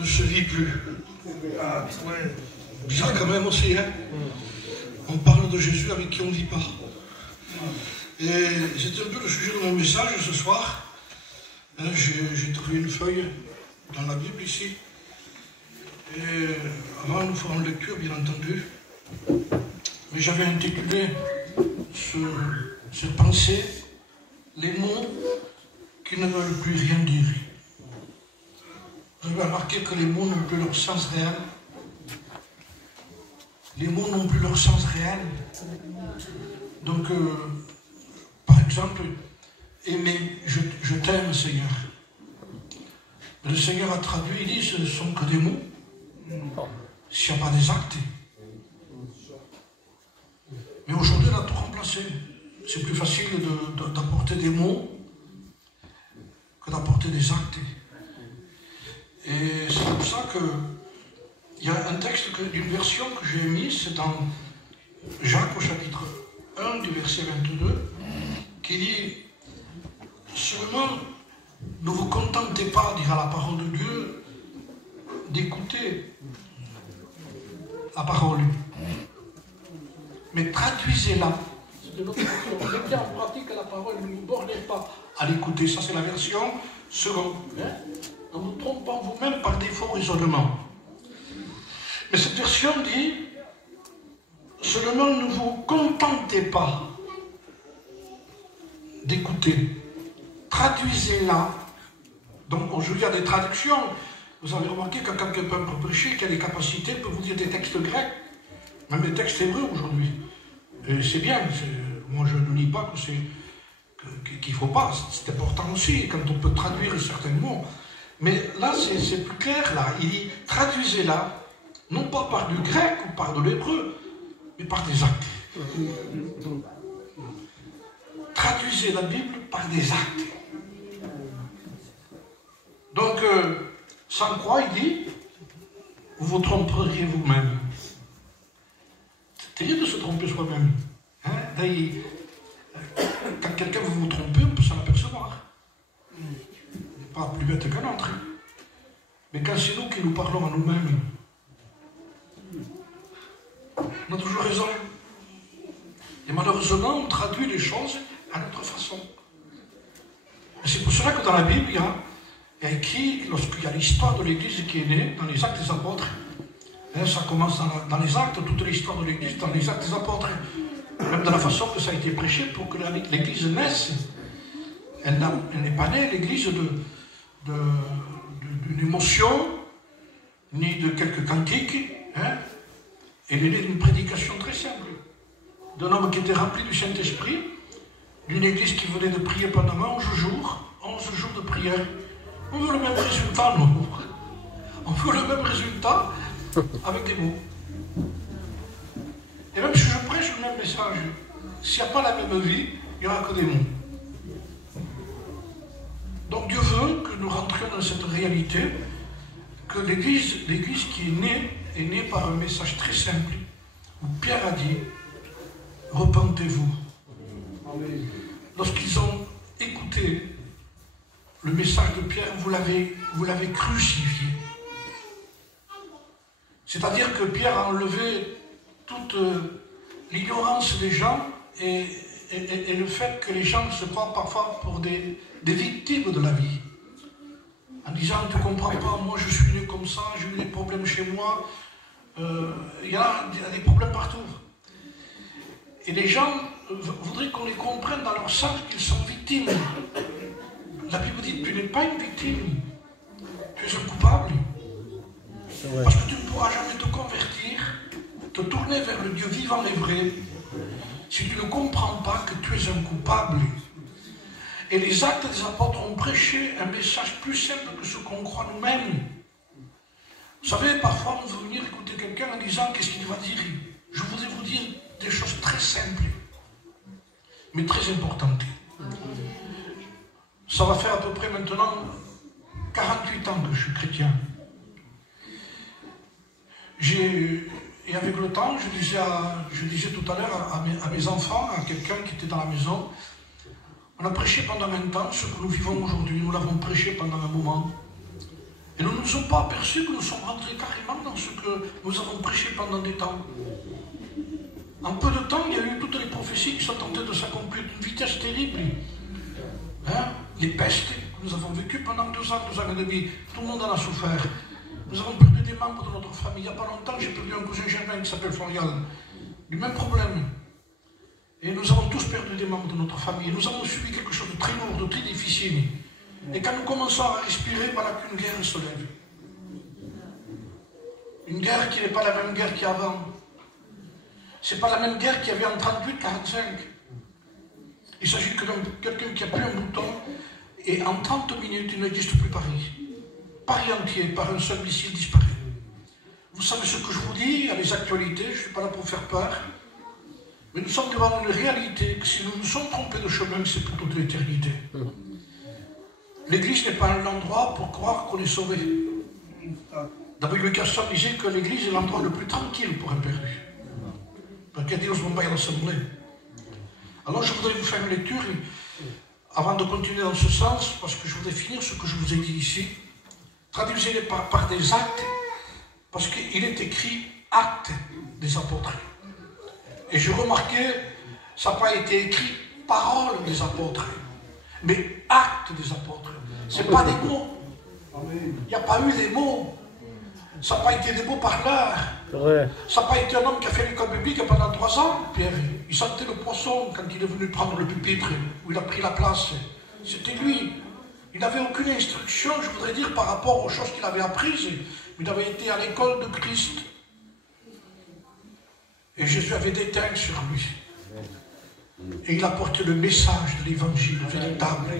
ne se vit plus. Ah, ouais. Bizarre quand même aussi, hein. On parle de Jésus avec qui on ne vit pas. Et c'est un peu le sujet de mon message ce soir. Hein, j'ai trouvé une feuille dans la Bible ici. Et avant, nous ferons lecture, bien entendu. Mais j'avais intitulé cette pensée, les mots qui ne veulent plus rien dire. Vous avez remarqué que les mots n'ont plus leur sens réel. Les mots n'ont plus leur sens réel. Donc, par exemple, aimer, je t'aime, Seigneur. Le Seigneur a traduit, il dit, ce ne sont que des mots. S'il n'y a pas des actes. Mais aujourd'hui, on a tout remplacé. C'est plus facile d'apporter des mots que d'apporter des actes. Et c'est pour ça qu'il y a un texte d'une version que j'ai mise, c'est dans Jacques au chapitre 1 du verset 22, qui dit « Seulement, ne vous contentez pas, dira la parole de Dieu, d'écouter la parole, mais traduisez-la. » C'est de notre façon. Mettez en pratique la parole, ne vous bornez pas à l'écouter. Ça, c'est la version seconde. Ne vous trompez pas vous-même par des faux raisonnements. Mais cette version dit seulement ne vous contentez pas d'écouter. Traduisez-la. Donc aujourd'hui, il y a des traductions. Vous avez remarqué que quand quelqu'un peut prêcher, qu'il a des capacités, peut vous dire des textes grecs, même des textes hébreux aujourd'hui. Et c'est bien. Moi, je ne dis pas qu'il ne faut pas. C'est important aussi, quand on peut traduire certains mots. Mais là, c'est plus clair, là. Il dit, traduisez-la, non pas par du grec ou par de l'hébreu, mais par des actes. Traduisez la Bible par des actes. Donc, sans croix, il dit, vous vous tromperiez vous-même. C'est bien de se tromper soi-même. Hein? Quand quelqu'un veut vous tromper, on peut s'en apercevoir. Pas plus bête qu'un autre. Mais quand c'est nous qui nous parlons à nous-mêmes, on a toujours raison. Et malheureusement, on traduit les choses à notre façon. Et c'est pour cela que dans la Bible, il y a écrit, lorsqu'il y a l'histoire de l'Église qui est née, dans les Actes des Apôtres, hein, ça commence dans les Actes, toute l'histoire de l'Église, dans les Actes des Apôtres, même de la façon que ça a été prêché pour que l'Église naisse. Elle n'est pas née, l'Église, d'une émotion, ni de quelques cantiques. Hein. Elle est née d'une prédication très simple, d'un homme qui était rempli du Saint-Esprit, d'une Église qui venait de prier pendant 11 jours de prière. On veut le même résultat, nous. On veut le même résultat avec des mots. Et même si je prêche le même message, s'il n'y a pas la même vie, il n'y aura que des mots. Donc Dieu veut que nous rentrions dans cette réalité, que l'Église qui est née par un message très simple, où Pierre a dit, repentez-vous. Lorsqu'ils ont écouté le message de Pierre, vous l'avez crucifié. C'est-à-dire que Pierre a enlevé toute l'ignorance des gens et le fait que les gens se croient parfois pour des victimes de la vie. En disant, tu ne comprends pas, moi je suis né comme ça, j'ai eu des problèmes chez moi, il y a des problèmes partout. Et les gens voudraient qu'on les comprenne dans leur sens qu'ils sont victimes. La Bible dit, tu n'es pas une victime, tu es un coupable. Parce que tu ne pourras jamais te convertir, te tourner vers le Dieu vivant et vrai, si tu ne comprends pas que tu es un coupable. Et les Actes des Apôtres ont prêché un message plus simple que ce qu'on croit nous-mêmes. Vous savez, parfois on veut venir écouter quelqu'un en disant qu'est-ce qu'il va dire. Je voudrais vous dire des choses très simples, mais très importantes. Ça va faire à peu près maintenant 48 ans que je suis chrétien. Et avec le temps, je disais tout à l'heure à mes enfants, à quelqu'un qui était dans la maison, on a prêché pendant un temps ce que nous vivons aujourd'hui, nous l'avons prêché pendant un moment. Et nous ne nous sommes pas aperçus que nous sommes rentrés carrément dans ce que nous avons prêché pendant des temps. En peu de temps, il y a eu toutes les prophéties qui sont tentées de s'accomplir d'une vitesse terrible. Hein? Les pestes que nous avons vécues pendant 2 ans, 2 ans et demi, tout le monde en a souffert. Nous avons perdu des membres de notre famille. Il n'y a pas longtemps, j'ai perdu un cousin germain qui s'appelle Florian. Du même problème. Et nous avons tous perdu des membres de notre famille. Et nous avons subi quelque chose de très lourd, de très difficile. Et quand nous commençons à respirer, voilà qu'une guerre se lève. Une guerre qui n'est pas la même guerre qu'avant. Ce n'est pas la même guerre qu'il y avait en 38-45. Il s'agit que de quelqu'un qui appuie un bouton et en 30 minutes, il n'existe plus Paris. Paris entier, par un seul missile, disparaît. Vous savez ce que je vous dis, il y a les actualités, je ne suis pas là pour faire peur. Mais nous sommes devant une réalité que si nous nous sommes trompés de chemin, c'est pour toute l'éternité. L'église n'est pas un endroit pour croire qu'on est sauvé. David Lucasson disait que l'église est l'endroit le plus tranquille pour un perdu. Perché Dio sbombaia l'assemblée. Alors je voudrais vous faire une lecture, avant de continuer dans ce sens, parce que je voudrais finir ce que je vous ai dit ici. Traduisez-les par des actes, parce qu'il est écrit actes des apôtres. Et je remarquais, ça n'a pas été écrit paroles des apôtres, mais actes des apôtres. Ce n'est pas des mots. Il n'y a pas eu des mots. Ça n'a pas été des mots parleurs. Ça n'a pas été un homme qui a fait l'école biblique pendant 3 ans, Pierre. Il sentait le poisson quand il est venu prendre le pupitre, où il a pris la place. C'était lui. Il n'avait aucune instruction, je voudrais dire, par rapport aux choses qu'il avait apprises. Il avait été à l'école de Christ. Et Jésus avait des teintes sur lui. Et il apportait le message de l'évangile véritable,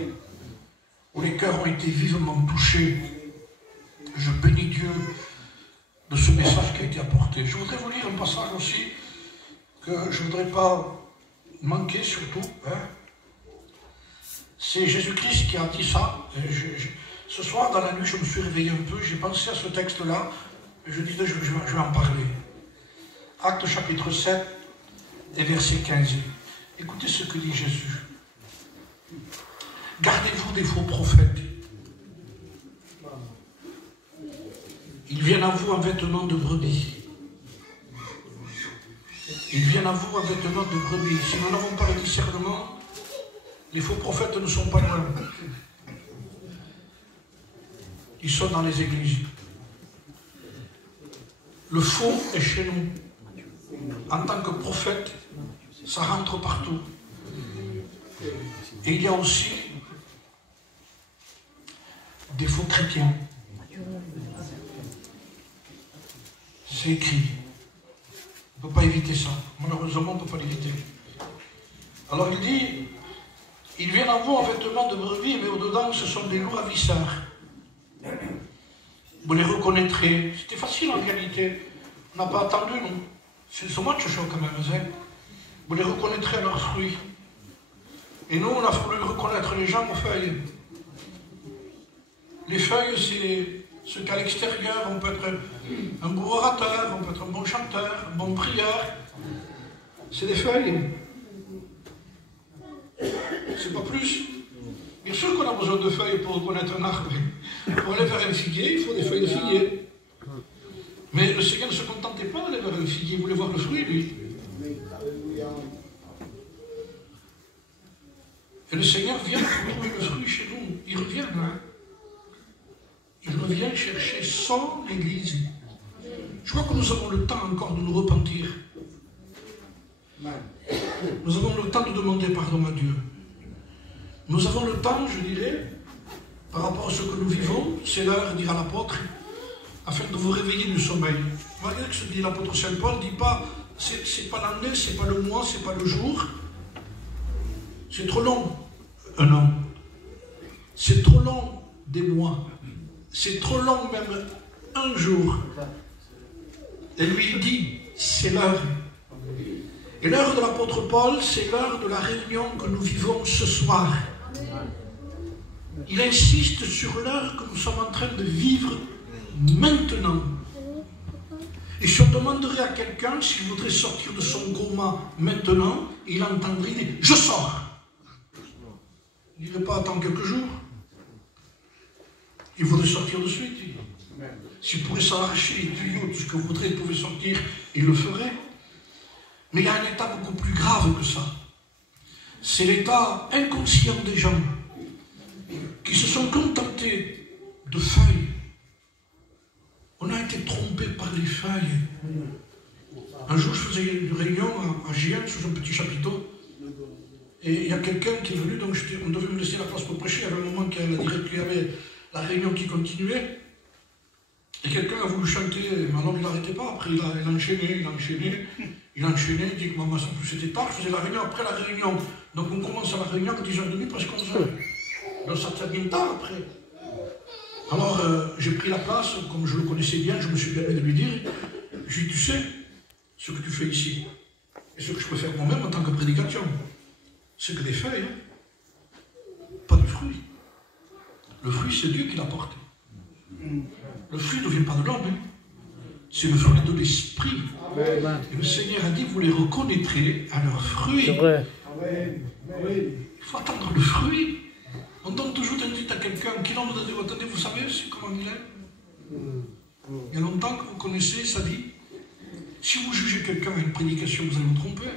où les cœurs ont été vivement touchés. Je bénis Dieu de ce message qui a été apporté. Je voudrais vous lire un passage aussi, que je ne voudrais pas manquer surtout. Hein. C'est Jésus-Christ qui a dit ça. Ce soir, dans la nuit, je me suis réveillé un peu, j'ai pensé à ce texte-là, et je disais, je vais en parler. Actes chapitre 7 et verset 15. Écoutez ce que dit Jésus. Gardez-vous des faux prophètes. Ils viennent à vous en vêtements de brebis. Ils viennent à vous en vêtements de brebis. Si nous n'avons pas le discernement, les faux prophètes ne sont pas loin. Ils sont dans les églises. Le faux est chez nous. En tant que prophète, ça rentre partout. Et il y a aussi des faux chrétiens. C'est écrit. On ne peut pas éviter ça. Malheureusement, on ne peut pas l'éviter. Alors il dit, ils viennent à vous en vêtements de brebis, mais au-dedans, ce sont des loups ravisseurs. Vous les reconnaîtrez. C'était facile en réalité. On n'a pas attendu, non. C'est moi qui chaud quand même, hein. Vous les reconnaîtrez à leurs fruits. Et nous, on a voulu reconnaître les gens aux feuilles. Les feuilles, c'est ce qu'à l'extérieur, on peut être un bon orateur, on peut être un bon chanteur, un bon prieur. C'est des feuilles. C'est pas plus. Bien sûr qu'on a besoin de feuilles pour reconnaître un arbre. Pour aller vers un figuier, il faut des feuilles de figuier. Mais le Seigneur ne se contentait pas d'aller vers un figuier, il voulait voir le fruit, lui. Et le Seigneur vient trouver le fruit chez nous. Il revient là. Il revient chercher son Église. Je crois que nous avons le temps encore de nous repentir. Nous avons le temps de demander pardon à Dieu. Nous avons le temps, je dirais, par rapport à ce que nous vivons, c'est l'heure, dira l'apôtre, afin de vous réveiller du sommeil. Malgré que ce que dit l'apôtre Saint Paul, ne dit pas, c'est pas l'année, c'est pas le mois, c'est pas le jour. C'est trop long, un an. C'est trop long, des mois. C'est trop long, même un jour. Et lui, il dit, c'est l'heure. Et l'heure de l'apôtre Paul, c'est l'heure de la réunion que nous vivons ce soir. Il insiste sur l'heure que nous sommes en train de vivre maintenant. Et si on demanderait à quelqu'un s'il voudrait sortir de son coma maintenant, il entendrait dire « Je sors !» Il ne dirait pas « Attends quelques jours ». Il voudrait sortir de suite. s'il pourrait s'arracher les tuyaux, tout ce que vous voudrez, il pouvait sortir, il le ferait. Mais il y a un état beaucoup plus grave que ça. C'est l'état inconscient des gens qui se sont contentés de feuilles. On a été trompé par les feuilles. Un jour, je faisais une réunion à Gien, sous un petit chapiteau, et il y a quelqu'un qui est venu, donc on devait me laisser la place pour prêcher. Il y avait un moment qu'il y avait la réunion qui continuait, et quelqu'un a voulu chanter, mais alors il n'arrêtait pas. Après, il a enchaîné, il dit que maman, en plus c'était tard, je faisais la réunion après la réunion. Donc on commence à la réunion à 10h30, presque 11h. Donc ça termine tard après. Alors j'ai pris la place, comme je le connaissais bien, je me suis permis de lui dire, je lui dis, tu sais, ce que tu fais ici, et ce que je peux faire moi-même en tant que prédication, c'est que des feuilles, hein, pas de fruits. Le fruit, c'est Dieu qui l'a porté. Le fruit ne vient pas de l'homme, hein. C'est le fruit de l'esprit. Et le Seigneur a dit, vous les reconnaîtrez à leurs fruits. C'est vrai. Il faut attendre le fruit. On donne toujours un titre à quelqu'un qui l'on nous dit, attendez, vous savez comment il est? Il y a longtemps que vous connaissez sa vie. Si vous jugez quelqu'un à une prédication, vous allez vous tromper.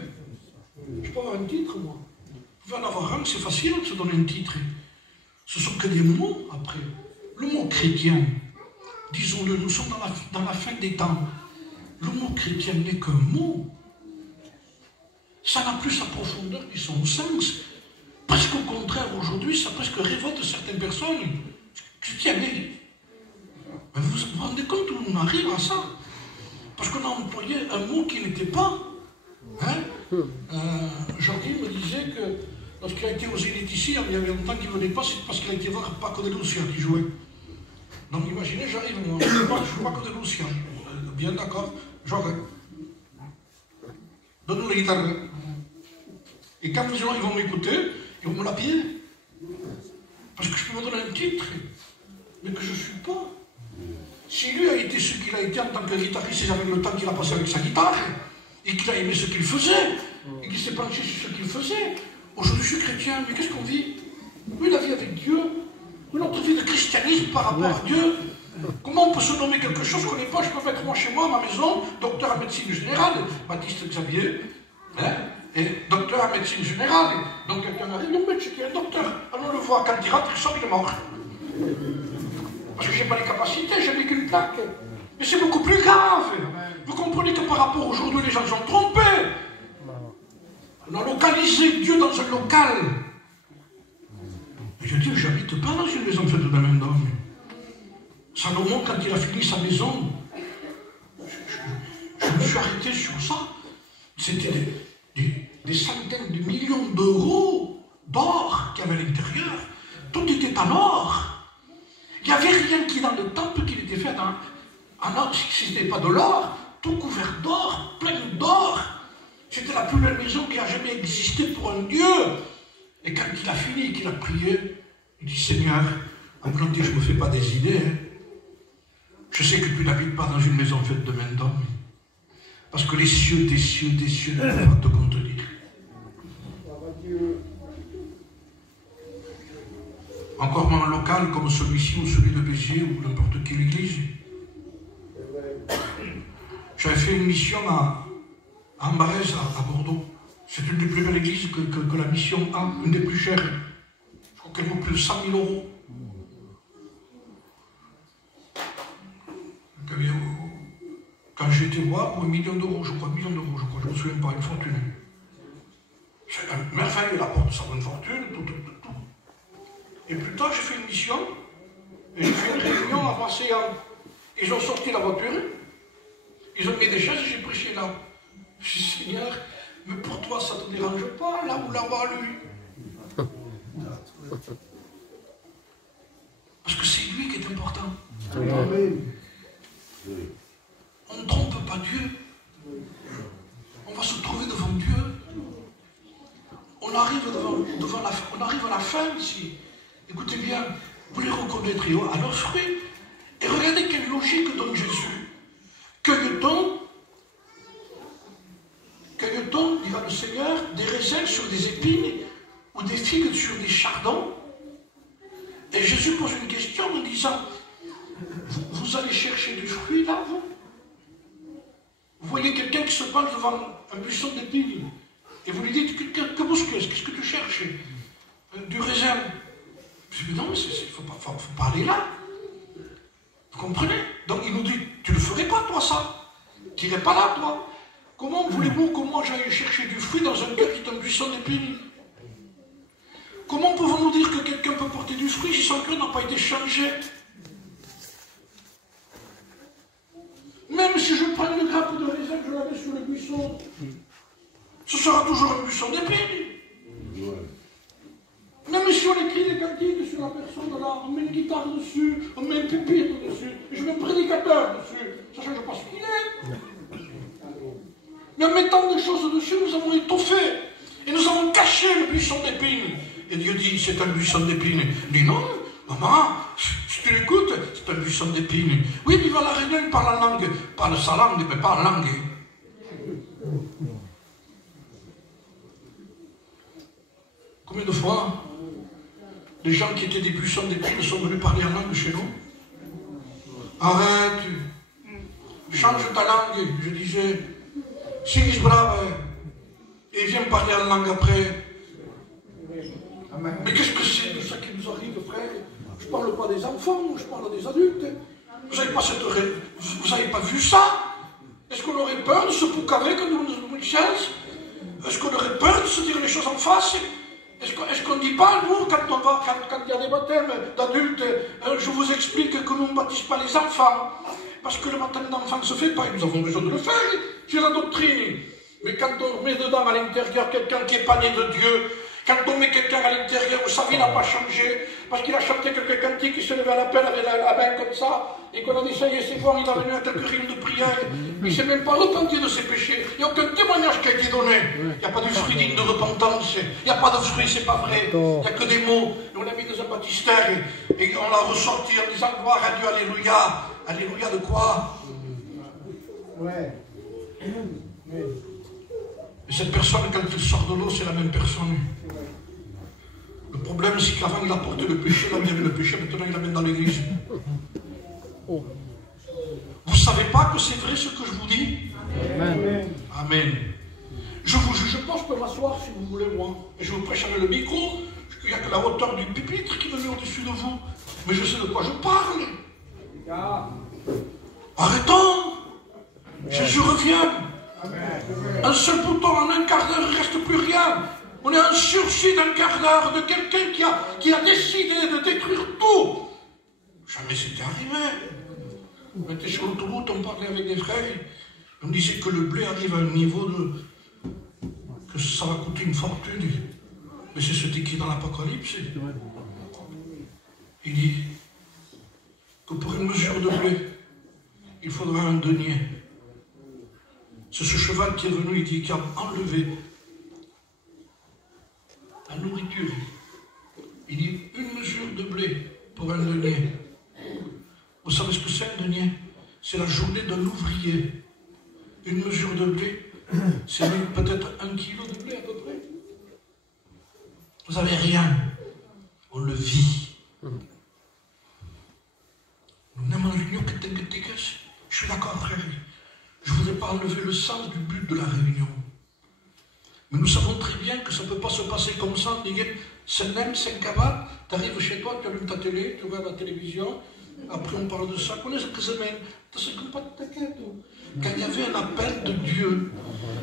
Je peux avoir un titre, moi. Vous pouvez en avoir un, c'est facile de se donner un titre. Ce sont que des mots après. Le mot chrétien, disons-le, nous sommes dans la fin des temps. Le mot chrétien n'est qu'un mot. Ça n'a plus sa profondeur ni son sens. Presque au contraire, aujourd'hui, ça presque révolte certaines personnes. Chrétien, mais vous vous rendez compte où on arrive à ça? Parce qu'on a employé un mot qui n'était pas. Hein? Jordi me disait que lorsqu'il a été aux Zénith ici, il y avait longtemps qu'il ne venait pas, c'est parce qu'il a été voir Paco de Lucia qui jouait. Donc imaginez, j'arrive, moi, je ne joue pas Paco de Lucia. Bien d'accord, j'aurais. Donne-nous la guitare. Et quand les gens ils vont m'écouter, ils vont me l'habiller. Parce que je peux me donner un titre, mais que je ne suis pas. Si lui a été ce qu'il a été en tant que guitariste, c'est avec le temps qu'il a passé avec sa guitare, et qu'il a aimé ce qu'il faisait, et qu'il s'est penché sur ce qu'il faisait. Aujourd'hui, je suis chrétien, mais qu'est-ce qu'on vit? Oui, la vie avec Dieu, oui, notre vie de christianisme par rapport à Dieu. Comment on peut se nommer quelque chose qu'on n'est pas? Je peux mettre moi chez moi, à ma maison, docteur en médecine générale, Baptiste Xavier, hein, et docteur en médecine générale. Donc quelqu'un arrive, le médecin qui est un docteur. Alors on le voit, quand il rentre, il sort, il est mort. Parce que je n'ai pas les capacités, je n'ai qu'une plaque. Mais c'est beaucoup plus grave. Vous comprenez que par rapport aujourd'hui, les gens sont trompés. On a localisé Dieu dans un local. Et je dis, je n'habite pas dans une maison faite de main d'homme. Salomon, quand il a fini sa maison, je me suis arrêté sur ça. C'était des centaines de millions d'euros d'or qu'il y avait à l'intérieur. Tout était en or. Il n'y avait rien qui, dans le temple, qui était fait en or, si ce n'était pas de l'or, tout couvert d'or, plein d'or. C'était la plus belle maison qui a jamais existé pour un Dieu. Et quand il a fini, qu'il a prié, il dit, Seigneur, en me disant, je ne me fais pas des idées, hein. Je sais que tu n'habites pas dans une maison faite de main d'homme. Parce que les cieux des cieux ne peuvent pas te contenir. Encore moins un local comme celui-ci ou celui de Béziers ou n'importe quelle église. J'avais fait une mission à Ambarès, à Bordeaux. C'est une des plus belles églises que la mission a, une des plus chères. Je crois qu'elle vaut plus de 100 000 euros. Quand j'étais voir, 1 million d'euros, je crois, je ne me souviens pas, une fortune. C'est un merveilleux, la porte, ça vaut une fortune, tout. Et plus tard, j'ai fait une mission, et j'ai fait une réunion à Marseille. Ils ont sorti la voiture, ils ont mis des chaises, j'ai prêché là. Je dis, Seigneur, mais pour toi, ça ne te dérange pas, là ou là-bas, lui? Parce que c'est lui qui est important. Amen. On ne trompe pas Dieu. On va se trouver devant Dieu. On arrive à la fin ici. Écoutez bien, vous les reconnaîtrez à leurs fruits. Et regardez quelle logique donne Jésus. Cueille-t-on, dira le Seigneur, des raisins sur des épines ou des figues sur des chardons? Et Jésus pose une question en disant, vous Vous allez chercher du fruit là, vous? Vous voyez quelqu'un qui se penche devant un buisson d'épines et vous lui dites, que busques? Qu'est-ce que tu cherches? Du raisin. Je dis, non, mais il ne faut pas aller là. Vous comprenez? Donc il nous dit, tu ne le ferais pas toi ça. Tu n'irais pas là toi. Comment voulez-vous que moi j'aille chercher du fruit dans un cœur qui est un buisson d'épines? Comment pouvons-nous dire que quelqu'un peut porter du fruit si son cœur n'a pas été changé? Même si je prends une grappe de raisin, je la mets sur le buisson, ce sera toujours un buisson d'épines. Même si on écrit des cantiques sur la personne, là, on met une guitare dessus, on met un pupitre dessus, et je mets un prédicateur dessus, ça ne change pas ce qu'il est. Mais en mettant des choses dessus, nous avons étoffé, et nous avons caché le buisson d'épines. Et Dieu dit, c'est un buisson d'épines. Il dit, non, maman, si tu l'écoutes, c'est un buisson d'épines. Oui, mais il va à la réunion, il parle en langue, pas de sa langue, mais pas en langue. Combien de fois les gens qui étaient des buissons d'épines sont venus parler en langue chez nous? Arrête, change ta langue. Je disais, si brave, et viens me parler en langue après. Amen. Mais qu'est-ce que c'est de ça qui nous arrive, frère? Je ne parle pas des enfants, je parle des adultes. Vous n'avez pas vu ça? Est-ce qu'on aurait peur de se poucaver quand nous nous chance? Est-ce qu'on aurait peur de se dire les choses en face? Est-ce qu'on ne dit pas, nous, quand il y a des baptêmes d'adultes, je vous explique que nous ne baptise pas les enfants, parce que le baptême d'enfants ne se fait pas, et nous avons besoin de le faire, c'est la doctrine. Mais quand on met dedans à l'intérieur quelqu'un qui n'est pas né de Dieu, quand on met quelqu'un à l'intérieur où sa vie n'a pas changé, parce qu'il a chanté quelques cantiques, il se levait à l'appel avec la main comme ça, et qu'on a dit ça y est, c'est bon, il a venu à quelques rimes de prière, il ne s'est même pas repenti de ses péchés, il n'y a aucun témoignage qui a été donné, il n'y a pas de fruit digne de repentance, il n'y a pas de fruit, c'est pas vrai, il n'y a que des mots, et on l'a mis dans un baptistère, et on l'a ressorti en disant gloire à Dieu, alléluia, alléluia de quoi? Ouais. Et cette personne, quand elle sort de l'eau, c'est la même personne. Le problème, c'est qu'avant, il a porté le péché, là, il y avait le péché, maintenant, il l'amène dans l'église. Vous ne savez pas que c'est vrai ce que je vous dis? Amen. Amen. Je vous juge pas, je peux m'asseoir si vous voulez, moi. Et je vous prêche avec le micro, il n'y a que la hauteur du pupitre qui me met au-dessus de vous. Mais je sais de quoi je parle. Arrêtons. Jésus revient. Un seul bouton, en un quart d'heure, il ne reste plus rien. On est un sursis d'un quart d'heure de quelqu'un qui a décidé de détruire tout. Jamais c'était arrivé. On était sur l'autoroute, on parlait avec des frères. On disait que le blé arrive à un niveau que ça va coûter une fortune. Mais c'est ce qui est dans l'Apocalypse. Il dit que pour une mesure de blé, il faudra un denier. C'est ce cheval qui est venu, il dit, qui a enlevé la nourriture. Il dit, une mesure de blé pour un denier. Vous savez ce que c'est un denier? C'est la journée d'un ouvrier. Une mesure de blé, c'est peut-être 1 kilo de blé à peu près. Vous n'avez rien. On le vit. Je suis d'accord, frère. Je ne voudrais pas enlever le sens du but de la réunion. Mais nous savons très bien que ça ne peut pas se passer comme ça. Tu arrives chez toi, tu allumes ta télé, tu regardes la télévision, après on parle de ça. Quand il y avait un appel de Dieu,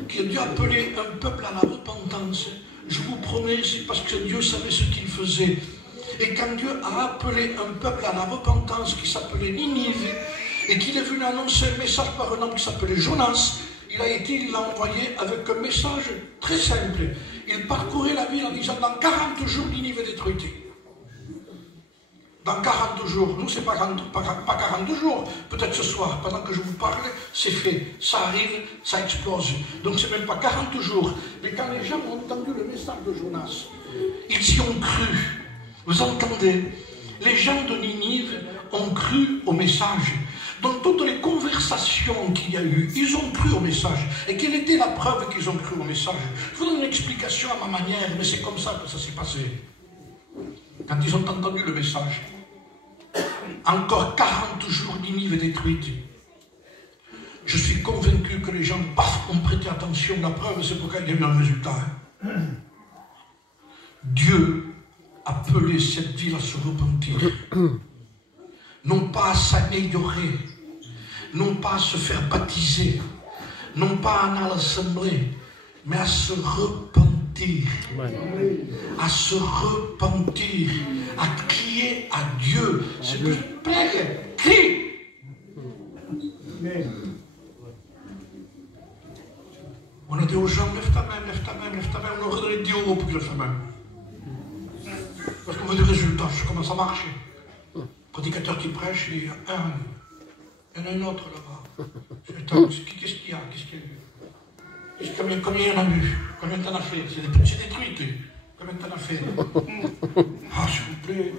qui a dû appeler un peuple à la repentance, je vous promets, c'est parce que Dieu savait ce qu'il faisait. Et quand Dieu a appelé un peuple à la repentance qui s'appelait Ninive, et qu'il est venu annoncer un message par un homme qui s'appelait Jonas, il l'a envoyé avec un message très simple. Il parcourait la ville en disant, dans 40 jours, Ninive est détruite. Dans 40 jours, nous c'est pas 40 jours, peut-être ce soir, pendant que je vous parle, c'est fait, ça arrive, ça explose. Donc c'est même pas 40 jours. Mais quand les gens ont entendu le message de Jonas, ils y ont cru. Vous entendez? Les gens de Ninive ont cru au message. Dans toutes les conversations qu'il y a eu, ils ont cru au message. Et quelle était la preuve qu'ils ont cru au message? Je vous donne une explication à ma manière, mais c'est comme ça que ça s'est passé. Quand ils ont entendu le message, Encore 40 jours, Ninive est détruite. Je suis convaincu que les gens, paf, ont prêté attention. La preuve, c'est pourquoi il y a eu un résultat. Dieu a appelé cette ville à se repentir. Non pas à s'améliorer, non pas à se faire baptiser, non pas à aller à l'assemblée, mais à se repentir. À se repentir, à crier à Dieu. C'est que Père, crie. On a dit aux gens, lève ta main, lève ta main, lève ta main. On aurait donné 10 € pour qu'il lève sa main. Parce qu'on veut des résultats, je sais comment ça marche. Prédicateur qui prêche, il y a un. Il y en a un autre là-bas. Qu'est-ce qu'il y a? Combien il y en a eu? Combien t'en as fait? C'est détruit. Combien t'en as fait? Ah, s'il vous plaît,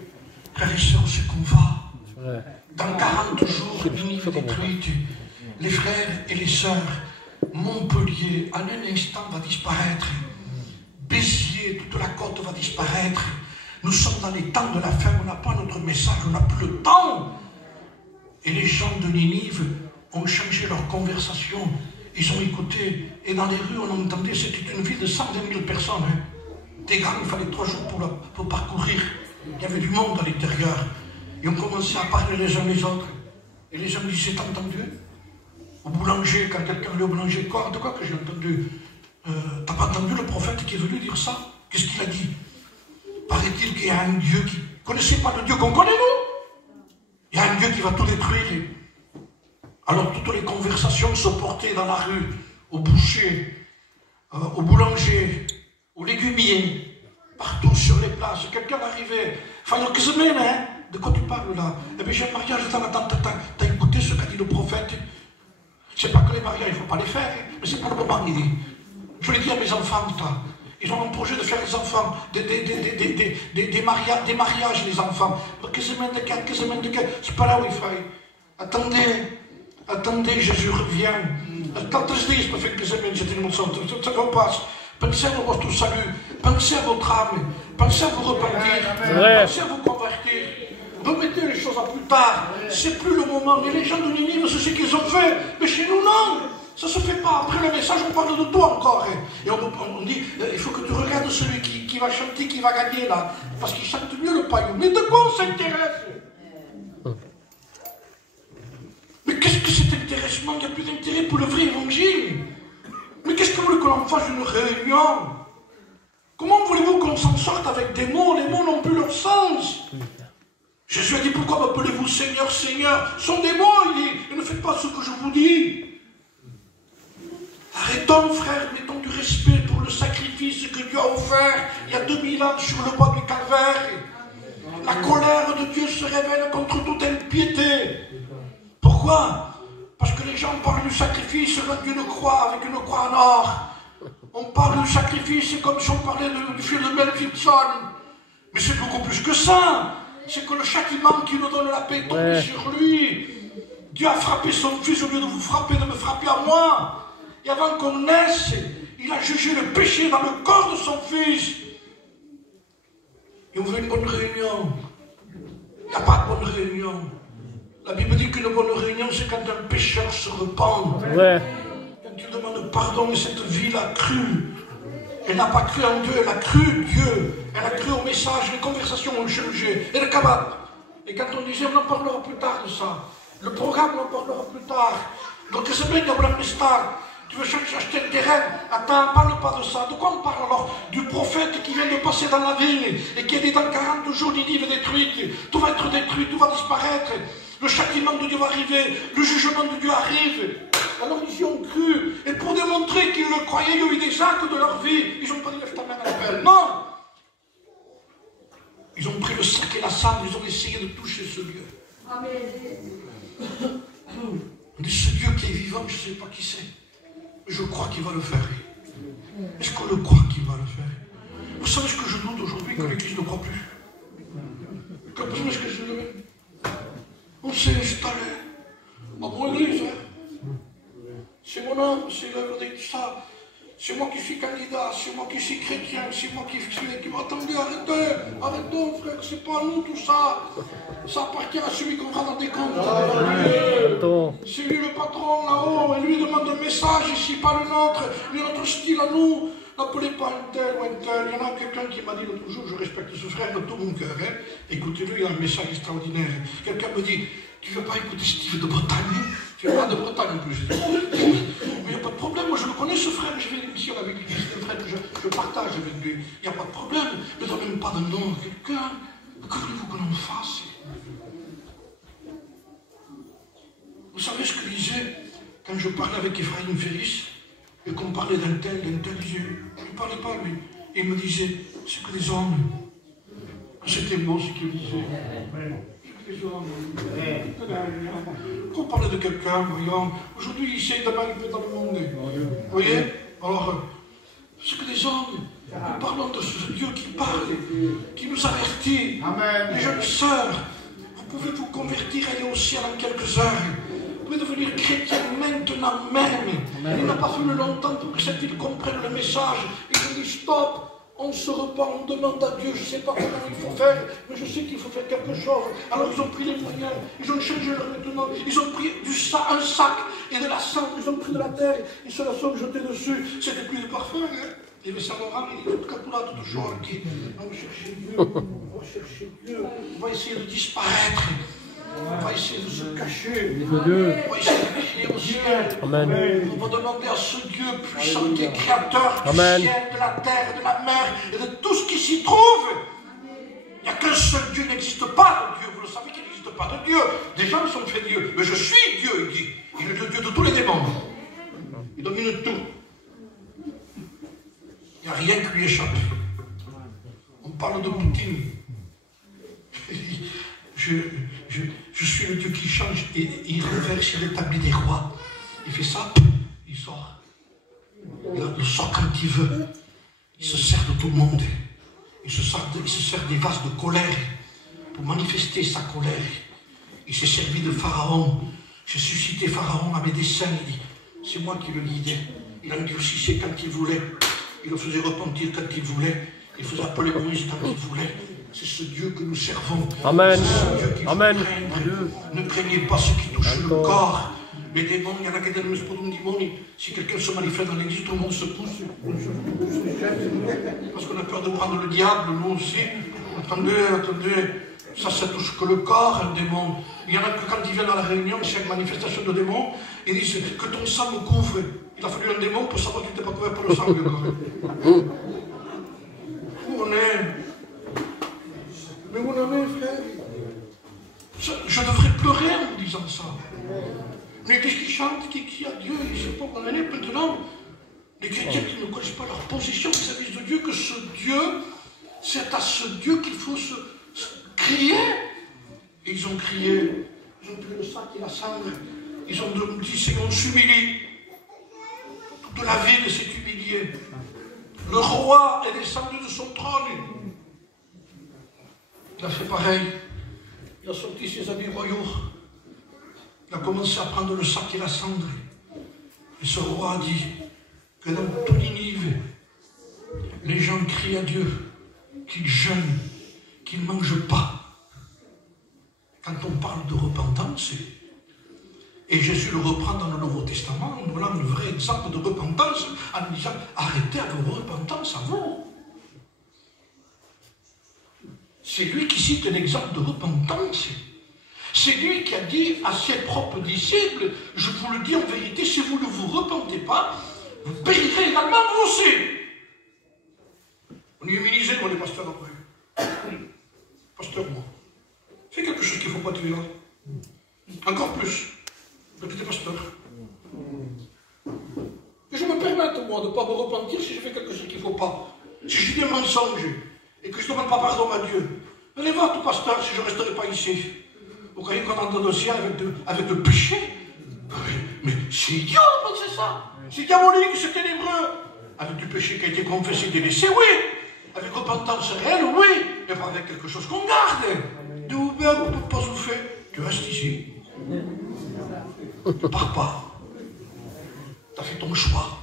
frères et sœurs, c'est qu'on va. Dans 40 jours, Ninive est détruite. Les frères et les sœurs, Montpellier, en un instant, va disparaître. Béziers, toute la côte va disparaître. Nous sommes dans les temps de la fin, on n'a pas notre message, on n'a plus le temps. Et les gens de Ninive ont changé leur conversation. Ils ont écouté. Et dans les rues, on entendait, c'était une ville de 120 000 personnes. Des grands, il fallait 3 jours pour parcourir. Il y avait du monde à l'intérieur. Et on commençait à parler les uns les autres. Et les gens disaient, t'as entendu? Au boulanger, quand quelqu'un allait au boulanger, quoi, de quoi que j'ai entendu? T'as pas entendu le prophète qui est venu dire ça? Qu'est-ce qu'il a dit? Paraît-il qu'il y a un Dieu qui... Vous ne connaissez pas le Dieu qu'on connaît, nous? Il y a un Dieu qui va tout détruire. Alors toutes les conversations se portaient dans la rue, au boucher, au boulanger, au légumier, partout sur les places. Quelqu'un arrivait, quelques semaines, hein? De quoi tu parles là? Eh bien j'ai un mariage, t'as écouté ce qu'a dit le prophète? C'est pas que les mariages, il ne faut pas les faire, mais c'est pas le moment d'idée. Je l'ai dit à mes enfants, putain. Ils ont un projet de faire des enfants, des mariages, les enfants. Quelques semaines de 4, c'est pas là où il faut. Attendez, Jésus revient. Tantos dias para faire quelques semaines, j'étais une moção, ça vous passe. Pensez à votre salut, pensez à votre âme, pensez à vous repentir, pensez à vous convertir. Remettez les choses à plus tard, c'est plus le moment. Et les gens de Ninive, c'est ce qu'ils ont fait, mais chez nous, non. Ça ne se fait pas. Après le message, on parle de toi encore. Et on dit, il faut que tu regardes celui qui va chanter, qui va gagner là. Parce qu'il chante mieux le paillou. Mais de quoi on s'intéresse? Mais qu'est-ce que cet intéressement? Il n'y a plus d'intérêt pour le vrai évangile. Mais qu'est-ce que vous voulez que l'on fasse une réunion? Comment voulez-vous qu'on s'en sorte avec des mots? Les mots n'ont plus leur sens. Jésus a dit, pourquoi m'appelez-vous Seigneur, Seigneur? Ce sont des mots, il dit, et ne faites pas ce que je vous dis. Arrêtons, frère, mettons du respect pour le sacrifice que Dieu a offert il y a 2000 ans sur le bois du Calvaire. La colère de Dieu se révèle contre toute impiété. Pourquoi? Parce que les gens parlent du sacrifice d'une croix avec une croix en or. On parle du sacrifice comme si on parlait du film de Mel Gibson. Mais c'est beaucoup plus que ça. C'est que le châtiment qui nous donne la paix tombe sur lui. Dieu a frappé son fils au lieu de vous frapper, de me frapper à moi. Et avant qu'on naisse, il a jugé le péché dans le corps de son fils. Et on veut une bonne réunion. Il n'y a pas de bonne réunion. La Bible dit qu'une bonne réunion, c'est quand un pécheur se repent. Quand il demande pardon, et cette ville a cru. Elle n'a pas cru en Dieu, elle a cru Dieu. Elle a cru au message, les conversations ont changé. Et le cabane. Et quand on disait, on en parlera plus tard de ça. Le programme, on en parlera plus tard. Donc c'est bien qu'il y a star. Tu veux acheter le terrain? Attends, parle pas de ça. De quoi on parle alors? Du prophète qui vient de passer dans la ville et qui a dit dans 40 jours, Ninive est détruite. Tout va être détruit, tout va disparaître. Le châtiment de Dieu va arriver. Le jugement de Dieu arrive. Alors ils y ont cru. Et pour démontrer qu'ils le croyaient, il y a eu des actes de leur vie. Ils n'ont pas dit lève ta main à l'appel. Non. Ils ont pris le sac et la cendre. Ils ont essayé de toucher ce Dieu. Amen. On dit ce Dieu qui est vivant, je ne sais pas qui c'est. Je crois qu'il va le faire. Est-ce qu'on le croit qu'il va le faire? Vous savez ce que je doute aujourd'hui, que l'Église ne croit plus? Comprenez ce que je veux dire? On s'est installé dans mon Église. C'est mon âme, c'est l'œuvre de ça. c'est moi qui suis candidat, c'est moi qui suis chrétien, c'est moi qui suis... Attendez, arrêtez, frère, c'est pas nous tout ça. Ça appartient à celui qu'on rendra des comptes. C'est lui le patron là-haut, et lui demande un message ici, pas le nôtre, notre style à nous. N'appelez pas un tel ou un tel. Il y en a quelqu'un qui m'a dit l'autre jour, je respecte ce frère de tout mon cœur. Hein. Écoutez-le, il y a un message extraordinaire. Quelqu'un me dit, tu ne veux pas écouter Steve de Bretagne? Tu ne veux pas de Bretagne en plus. Mais il n'y a pas de problème, moi je le connais ce frère, je fais l'émission avec lui, c'est un frère que je partage avec lui. Il n'y a pas de problème, ne donne même pas de nom à quelqu'un. Que voulez-vous que l'on fasse? Vous savez ce que disait quand je parlais avec Ephraim Ferris et qu'on parlait d'un tel, il ne parlait pas lui. Et il me disait, c'est que des hommes. C'était beau ce qu'il disait. C'est que des hommes. Quand on parlait de quelqu'un, voyons, aujourd'hui il sait demain il peut dans le monde. Vous voyez? Alors, c'est que des hommes. Nous parlons de ce Dieu qui parle, qui nous avertit. Amen. Les jeunes sœurs, vous pouvez vous convertir et aller au ciel en quelques heures. Vous pouvez devenir chrétien maintenant même. Amen. Il n'a pas fallu longtemps pour que cette ville comprenne le message. Ils ont dit stop, on se repent, on demande à Dieu, je ne sais pas comment il faut faire, mais je sais qu'il faut faire quelque chose. Alors ils ont pris les moyens, ils ont changé leur vêtement, ils ont pris un sac et de la cendre, ils ont pris de la terre, ils se la sont jetés dessus. C'était plus de parfum, hein. Il y avait Saint-Laurent, il dit tout capula, tout chaud. On va chercher Dieu, on va chercher Dieu, on va essayer de disparaître. On va essayer de se cacher. On va essayer de crier au ciel. Amen. On va demander à ce Dieu puissant qui est créateur du ciel, de la terre, de la mer et de tout ce qui s'y trouve. Il n'y a qu'un seul Dieu, il n'existe pas de Dieu. Vous le savez qu'il n'existe pas de Dieu. Des gens sont faits Dieu. Mais je suis Dieu, il dit. Il est le Dieu de tous les démons. Il domine tout. Il n'y a rien qui lui échappe. On parle de Poutine. Je suis le Dieu qui change et il renverse, il rétablit des rois. Il fait ça, il sort. Il sort quand il veut. Il se sert de tout le monde. Il se sert des vases de colère pour manifester sa colère. Il s'est servi de Pharaon. J'ai suscité Pharaon à mes desseins. C'est moi qui le guidais. Il endurcissait quand il voulait. Il le faisait repentir quand il voulait. Il faisait appeler Moïse quand il voulait. C'est ce Dieu que nous servons. Amen. Amen. Ne craignez pas ce qui touche le corps. Les démons, il y en a qui disent, si quelqu'un se manifeste dans l'église, tout le monde se pousse. Parce qu'on a peur de prendre le diable, nous aussi. Attendez, ça touche que le corps, un démon. Il y en a que quand ils viennent à la réunion, c'est une manifestation de démons, ils disent que ton sang me couvre. Il a fallu un démon pour savoir que tu n'étais pas couvert par le sang de corps. Où on est? Mais où on est, frère? Je devrais pleurer en vous disant ça. Une église qui chante, qui crie à Dieu, je ne sais pas où on en est maintenant. Les chrétiens qui ne connaissent pas leur position au service de Dieu, que ce Dieu, c'est à ce Dieu qu'il faut se crier. Et ils ont crié, ils ont pris le sac et la cendre, ils ont dit, Seigneur, on s'humilie. Toute la ville s'est humiliée. Le roi est descendu de son trône. Il a fait pareil. Il a sorti ses habits royaux. Il a commencé à prendre le sac et la cendre. Et ce roi a dit que dans tout Ninive, les gens crient à Dieu, qu'ils jeûnent, qu'ils ne mangent pas. Quand on parle de repentance, et Jésus le reprend dans le Nouveau Testament, en donnant un vrai exemple de repentance, en disant, arrêtez à vos repentances à vous. C'est lui qui cite un exemple de repentance. C'est lui qui a dit à ses propres disciples, je vous le dis en vérité, si vous ne vous repentez pas, vous périrez également vous aussi. On est immunisé, moi, les pasteurs après. Pasteur, moi. Fais quelque chose qu'il ne faut pas te dire. Encore plus. Parce que t'es pasteur. Et je me permets, moi, de ne pas me repentir si je fais quelque chose qu'il ne faut pas. Si je dis un mensonge et que je ne demande pas pardon à Dieu. Allez voir tout pasteur si je ne resterai pas ici. Vous croyez qu'on entre dans le ciel avec le péché? Mais c'est idiot de penser ça. C'est diabolique, c'est ténébreux. Avec du péché qui a été confessé, délaissé, oui. Avec repentance réelle, oui. Mais pas avec quelque chose qu'on garde. De vous-même, on ne peut pas vous faire. Tu restes ici. Ne pars pas. Tu as fait ton choix.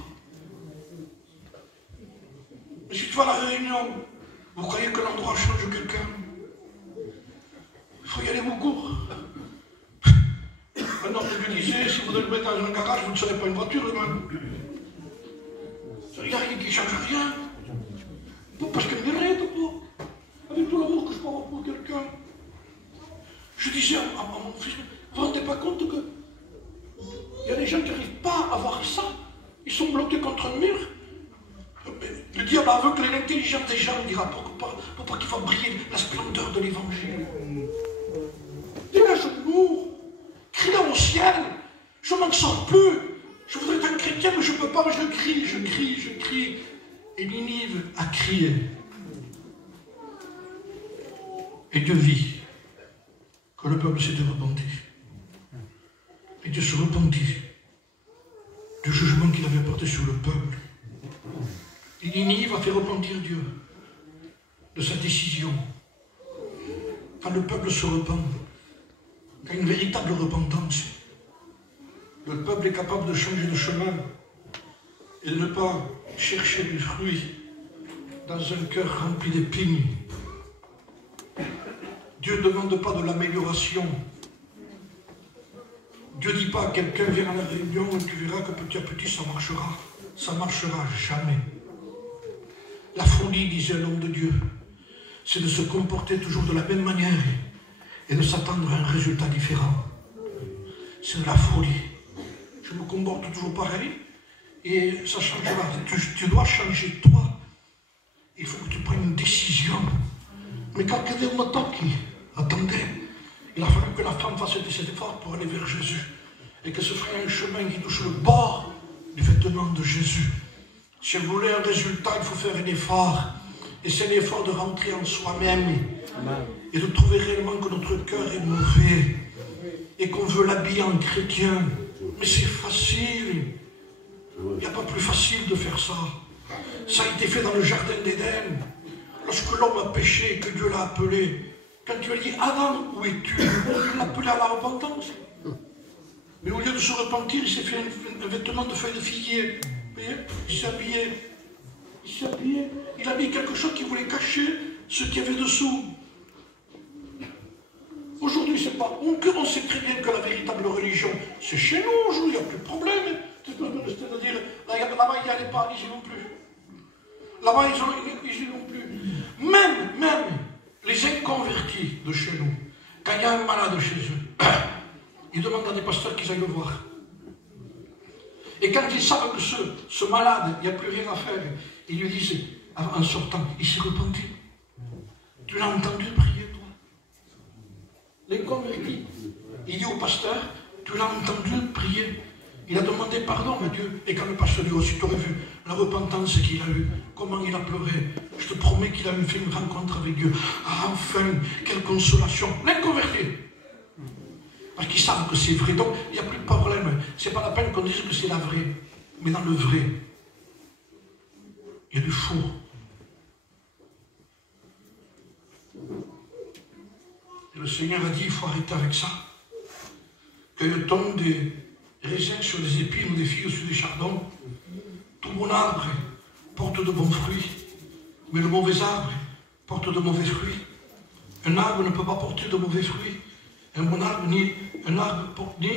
Mais si tu vas à la Réunion, vous croyez que l'endroit change quelqu'un? Il faut y aller beaucoup. Un homme me disait, si vous devez le mettre dans un garage, vous ne serez pas une voiture, même. Il n'y a rien qui ne change rien. Parce qu'elle mérite, avec tout l'amour que je peux avoir pour quelqu'un. Je disais à mon fils, vous ne vous rendez pas compte que il y a des gens qui n'arrivent pas à voir ça. Ils sont bloqués contre un mur. Le diable aveugle l'intelligence des gens, il dira, pour pas qu'il fasse briller la splendeur de l'évangile. Dégage-nous, crie au ciel, je m'en sors plus. Je voudrais être un chrétien, mais je ne peux pas, mais je crie. Et Ninive a crié. Et Dieu vit que le peuple s'était repenti. Et Dieu se repentit du jugement qu'il avait porté sur le peuple. Et Ninive a fait repentir Dieu de sa décision. Quand le peuple se repent, quand il y a une véritable repentance, le peuple est capable de changer de chemin et de ne pas chercher du fruit dans un cœur rempli d'épines. Dieu ne demande pas de l'amélioration. Dieu ne dit pas à quelqu'un, viens à la réunion et tu verras que petit à petit ça marchera. Ça ne marchera jamais. La folie, disait l'homme de Dieu, c'est de se comporter toujours de la même manière et de s'attendre à un résultat différent. C'est de la folie. Je me comporte toujours pareil et ça changera. Tu dois changer toi. Il faut que tu prennes une décision. Mais quand quelqu'un m'attendait, il a fallu que la femme fasse cet effort pour aller vers Jésus et que se ferait un chemin qui touche le bord du vêtement de Jésus. Si elle voulait un résultat, il faut faire un effort. Et c'est l'effort de rentrer en soi-même et de trouver réellement que notre cœur est mauvais et qu'on veut l'habiller en chrétien. Mais c'est facile. Il n'y a pas plus facile de faire ça. Ça a été fait dans le jardin d'Éden. Lorsque l'homme a péché et que Dieu l'a appelé, quand Dieu lui a dit « Adam, où es-tu » il l'a appelé à la repentance. Mais au lieu de se repentir, il s'est fait un vêtement de feuilles de figuier. Vous voyez, il s'est habillé. Il a mis quelque chose qui voulait cacher ce qu'il y avait dessous. Aujourd'hui, c'est pas. On sait très bien que la véritable religion, c'est chez nous aujourd'hui, il n'y a plus de problème. C'est-à-dire, là-bas, il n'y allait pas, ils n'y vont plus. Là-bas, ils n'y vont plus. Même les inconvertis de chez nous, quand il y a un malade chez eux, ils demandent à des pasteurs qu'ils aillent le voir. Et quand ils savent que ce malade, il n'y a plus rien à faire, ils lui disent, en sortant, il s'est repenti. Tu l'as entendu prier, toi? L'inconverti, il dit au pasteur, tu l'as entendu prier? Il a demandé pardon à Dieu. Et quand le pasteur dit aussi, tu aurais vu la repentance qu'il a eue, comment il a pleuré. Je te promets qu'il a fait une rencontre avec Dieu. Ah, enfin, quelle consolation. L'inconverti. Parce qu'ils savent que c'est vrai. Donc, il n'y a plus de problème. Ce n'est pas la peine qu'on dise que c'est la vraie. Mais dans le vrai, il y a du faux. Et le Seigneur a dit, il faut arrêter avec ça. Qu'il tombe des raisins sur des épines ou des figues sur des chardons. Tout bon arbre porte de bons fruits. Mais le mauvais arbre porte de mauvais fruits. Un arbre ne peut pas porter de mauvais fruits. Un bon arbre, ni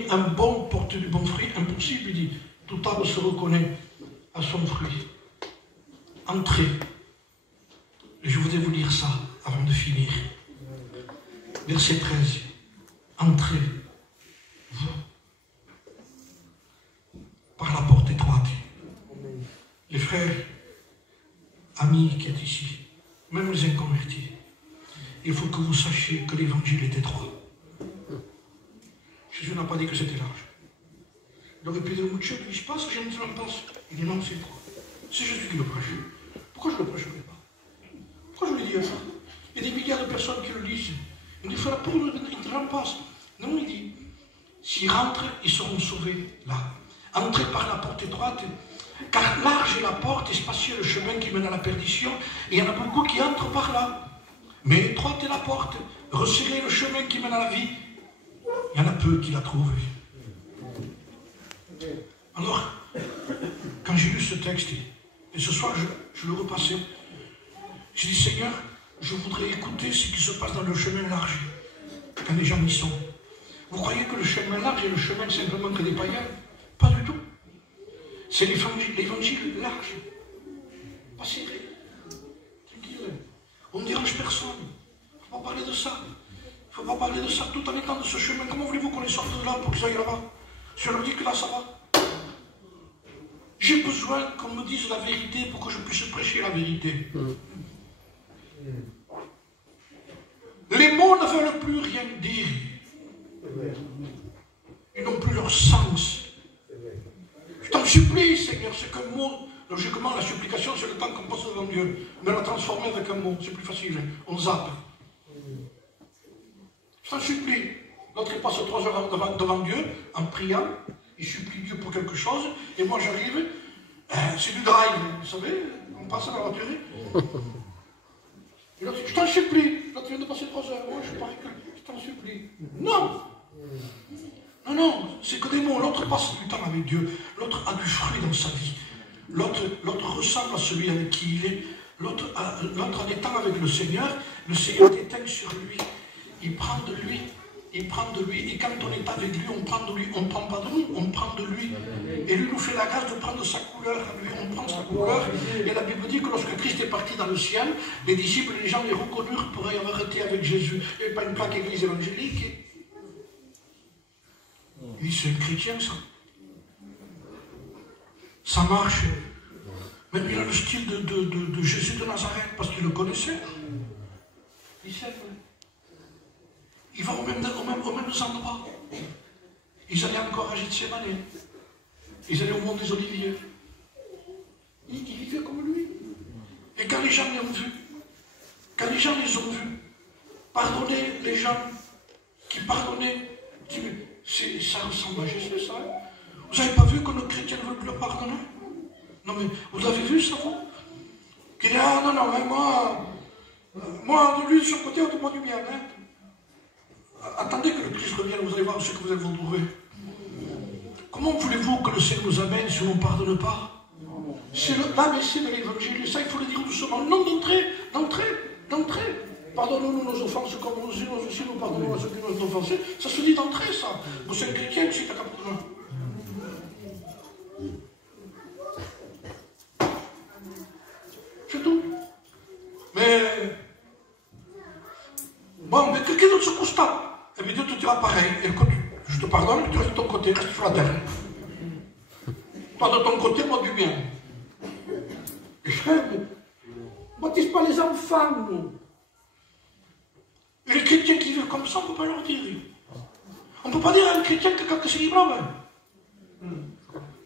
un bon porte du bon fruit, impossible, il dit. Tout arbre se reconnaît à son fruit. Entrez. Et je voudrais vous lire ça avant de finir. Verset 13. Entrez, vous, par la porte étroite. Les frères, amis qui êtes ici, même les inconvertis, il faut que vous sachiez que l'évangile est étroit. Jésus n'a pas dit que c'était large. Il aurait pu dire, Dieu, je passe, je ne passe. Il dit non, c'est étroit. C'est Jésus qui le prêche. Pourquoi je ne le prêcherai pas? Pourquoi je lui dis ça? Il y a des milliards de personnes qui le lisent. Il dit, frère, pour nous, il en passe. Non, il dit, s'ils rentrent, ils seront sauvés là. Entrez par la porte étroite, car large est la porte et spacieux le chemin qui mène à la perdition, et il y en a beaucoup qui entrent par là. Mais étroite est la porte, resserrez le chemin qui mène à la vie. Il y en a peu qui la trouvent. Alors, quand j'ai lu ce texte, et ce soir je le repassais, J'ai dit, Seigneur, je voudrais écouter ce qui se passe dans le chemin large, quand les gens y sont. Vous croyez que le chemin large est le chemin simplement que des païens? Pas du tout. C'est l'évangile large. Pas serré. Tranquille. On ne dérange personne. Il ne faut pas parler de ça. Il ne faut pas parler de ça tout en étant de ce chemin. Comment voulez-vous qu'on les sorte de là pour qu'ils aillent là-bas? Je leur dis que là, ça va. J'ai besoin qu'on me dise la vérité pour que je puisse prêcher la vérité. Les mots ne veulent plus rien dire. Ils n'ont plus leur sens. Je t'en supplie, Seigneur, c'est qu'un mot. Logiquement, la supplication, c'est le temps qu'on passe devant Dieu. Mais la transformer avec un mot, c'est plus facile. On zappe. Je t'en supplie. L'autre, il passe 3 heures devant Dieu, en priant. Il supplie Dieu pour quelque chose. Et moi, j'arrive. C'est du drive, vous savez. On passe à la voiture. Et l'autre, je t'en supplie. L'autre vient de passer 3 heures. Moi, je parie que je t'en supplie. Non. Non, non, c'est que des mots. L'autre passe du temps avec Dieu. L'autre a du fruit dans sa vie. L'autre ressemble à celui avec qui il est. L'autre a des temps avec le Seigneur. Le Seigneur déteint sur lui. Il prend de lui. Il prend de lui. Et quand on est avec lui, on prend de lui. On ne prend pas de nous, on prend de lui. Et lui nous fait la grâce de prendre sa couleur. Lui, on prend sa couleur. Et la Bible dit que lorsque Christ est parti dans le ciel, les disciples, les gens les reconnurent pour y avoir été avec Jésus. Il n'y avait pas une plaque église évangélique. Il dit, c'est un chrétien, ça. Ça marche. Même il a le style de Jésus de Nazareth, parce qu'il le connaissait. Il sait, il va aux mêmes endroits. Ils allaient encore à Gethsémane. Ils allaient au mont des Oliviers. Ils vivaient comme lui. Et quand les gens les ont vus, pardonner les gens qui pardonnaient, ça ressemble à Jésus, ça. Vous n'avez pas vu que nos chrétiens ne veulent plus leur pardonner? Non, mais vous avez vu ça, vous? Qui dit, ah non, mais moi, de lui, de son côté, on demande du bien. Hein? Attendez que le Christ revienne, vous allez voir ce que vous allez vous trouver. Comment voulez-vous que le Seigneur nous amène si on ne pardonne pas? C'est l'ABC de l'évangile, ça il faut le dire doucement. Non, d'entrée. Pardonnons-nous nos offenses comme nous aussi nous pardonnons à ceux qui nous ont offensés. Ça se dit d'entrée, ça. Vous êtes chrétien, c'est à capable. C'est tout. Mais quelqu'un d'autre se constate. Et bien Dieu te dira pareil. Je te pardonne, tu restes de ton côté, reste sur la terre. Toi de ton côté, moi du bien. Et frère, ne baptise pas les enfants, nous. Et les chrétiens qui vivent comme ça, on ne peut pas leur dire. On ne peut pas dire à un chrétien que quand c'est libre. Mais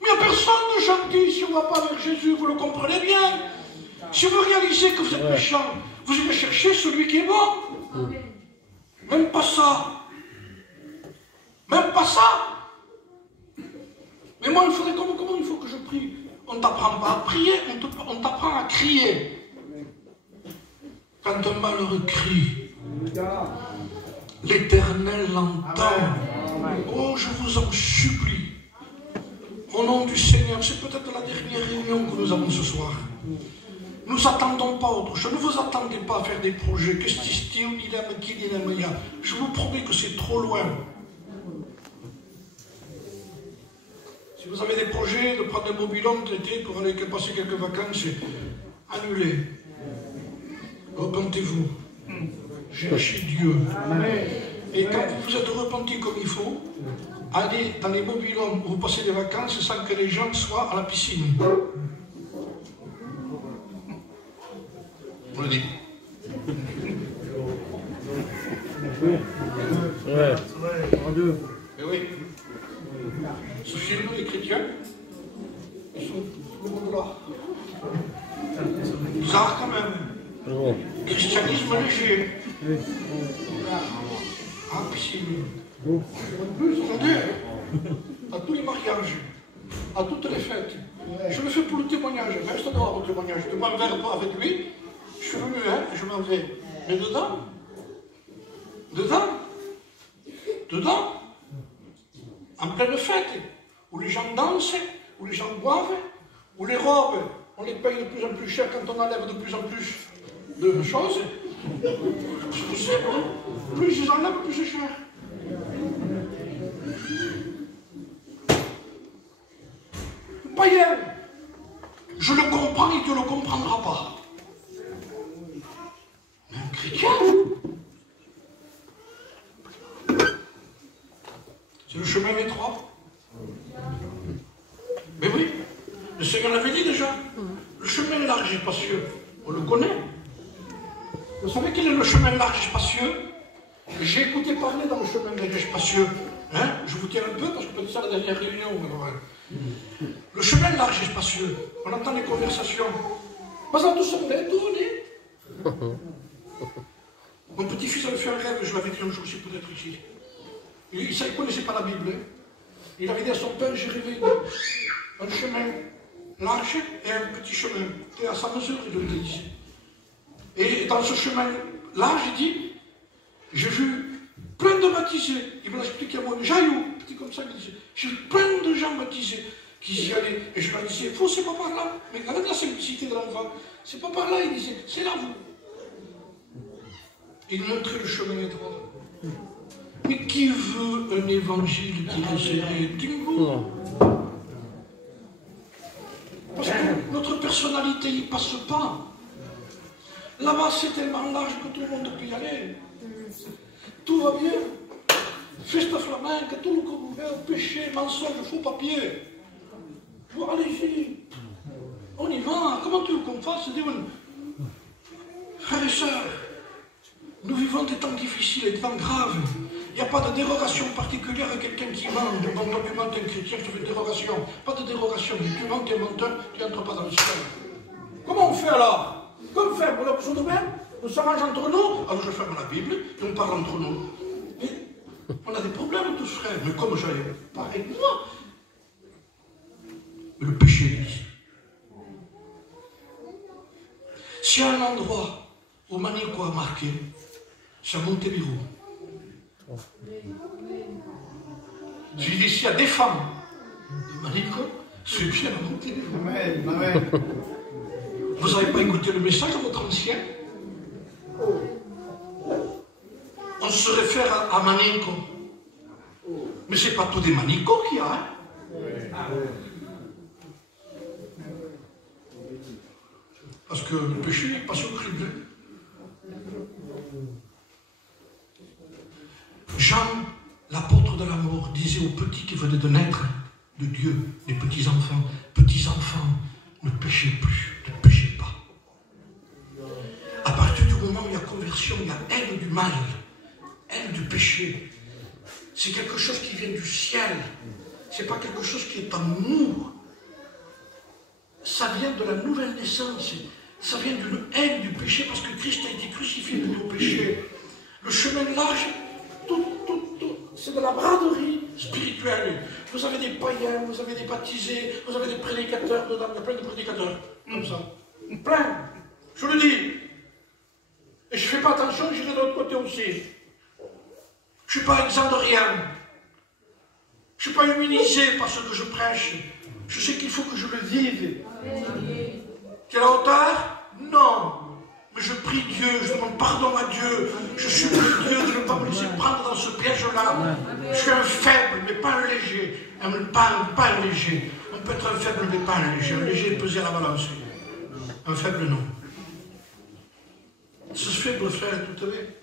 il n'y a personne de gentil si on ne va pas vers Jésus, vous le comprenez bien. Si vous réalisez que vous êtes méchant, vous allez chercher celui qui est bon. Même pas ça. Même pas ça. Mais moi, il faudrait comment il faut que je prie? On ne t'apprend pas à prier, on t'apprend à crier. Quand un malheureux crie, l'Éternel l'entend. Oh, je vous en supplie. Au nom du Seigneur, c'est peut-être la dernière réunion que nous avons ce soir. Nous n'attendons pas autre chose. Ne vous attendez pas à faire des projets. Je vous promets que c'est trop loin. Si vous avez des projets de prendre un mobil-home d'été pour aller passer quelques vacances, annulez. Repentez-vous. Cherchez Dieu. Et quand vous vous êtes repenti comme il faut, allez dans les mobil-homes où vous passez des vacances sans que les gens soient à la piscine. On le dit. Ouais. En deux. Mais oui. Ce film, les chrétiens, ils sont là. Bizarre quand même. Christianisme léger. Ah, piscine. En plus, attendez, à tous les mariages, à toutes les fêtes. Je le fais pour le témoignage. Reste dehors au témoignage. Je ne m'en vais pas avec lui. Je suis venu, hein, je m'en vais. Mais dedans, en pleine fête, où les gens dansent, où les gens boivent, où les robes, on les paye de plus en plus cher quand on enlève de plus en plus. Deux choses. Plus ils enlèvent, plus c'est cher. Païen, je le comprends, il ne te le comprendra pas. Mais un chrétien, c'est le chemin étroit. Mais oui, le Seigneur l'avait dit déjà. Le chemin large et spacieux, on le connaît. Vous savez quel est le chemin large et spacieux? J'ai écouté parler dans le chemin large et spacieux. Hein? Je vous tiens un peu parce que peut-être ça la dernière réunion. Le chemin large et spacieux, on entend les conversations. Vous venez. Mon petit-fils avait fait un rêve, je l'avais dit un jour aussi peut-être ici. Il ne connaissait pas la Bible. Hein? Il avait dit à son père, j'ai rêvé un chemin large et un petit chemin. Et à sa mesure, il le dit. Et dans ce chemin large, il dit, j'ai vu plein de baptisés. Il me l'a expliqué à moi, Jaillou, petit comme ça, il disait, j'ai vu plein de gens baptisés qui y allaient. Et je leur disais, vous, c'est pas par là. Mais avec la simplicité de l'enfant, c'est pas par là, il disait, c'est là, vous. Il montrait le chemin étroit. Mais qui veut un évangile qui est serré? Dingo. Parce que notre personnalité n'y passe pas. Là-bas, c'est tellement large que tout le monde peut y aller. Tout va bien. Festa flamenca, tout le monde, péché, mensonge, faux papier. Bon, allez-y. On y va. Comment tu veux qu'on fasse? Frères et sœurs, nous vivons des temps difficiles et des temps graves. Il n'y a pas de dérogation particulière à quelqu'un qui ment. Quand tu mens, t'es un chrétien, je te fais une dérogation. Pas de dérogation. Tu mens, t'es un menteur, tu n'entres pas dans le ciel. Comment on fait alors? Comme faire, on a besoin de même. On s'arrange entre nous. Alors je ferme la Bible et on parle entre nous. Mais on a des problèmes tous, frères. Mais comme j'avais pareil que moi. Le péché existe. S'il y a un endroit où Manico a marqué, c'est à Montebello. Je dis, s'il y a des femmes de Manico, c'est bien à Montebello. Amen, amen. Vous n'avez pas écouté le message de votre ancien? On se réfère à Manico. Mais ce n'est pas tous des Manico qu'il y a. Hein? Parce que le péché n'est pas horrible. Jean, l'apôtre de l'amour, disait aux petits qui venaient de naître de Dieu, les petits-enfants, ne péchez plus, ne péchez pas. À partir du moment où il y a conversion, il y a haine du mal, haine du péché. C'est quelque chose qui vient du ciel. Ce n'est pas quelque chose qui est en nous. Ça vient de la nouvelle naissance. Ça vient d'une haine du péché parce que Christ a été crucifié pour nos péchés. Le chemin large, tout, c'est de la braderie spirituelle. Vous avez des païens, vous avez des baptisés, vous avez des prédicateurs dedans, il y a plein de prédicateurs, comme ça. Plein, je le dis. Et je ne fais pas attention, j'irai de l'autre côté aussi. Je ne suis pas exempt de rien. Je ne suis pas immunisé par ce que je prêche. Je sais qu'il faut que je le vive. Quelle hauteur? Non. Mais je prie Dieu, je demande pardon à Dieu. Je supplie Dieu de ne pas me laisser prendre dans ce piège-là. Je suis un faible, mais pas un léger. Pas un léger. On peut être un faible, mais pas un léger. Un léger est pesé à la balance. Un faible, non. Ce faible frère, tout à fait.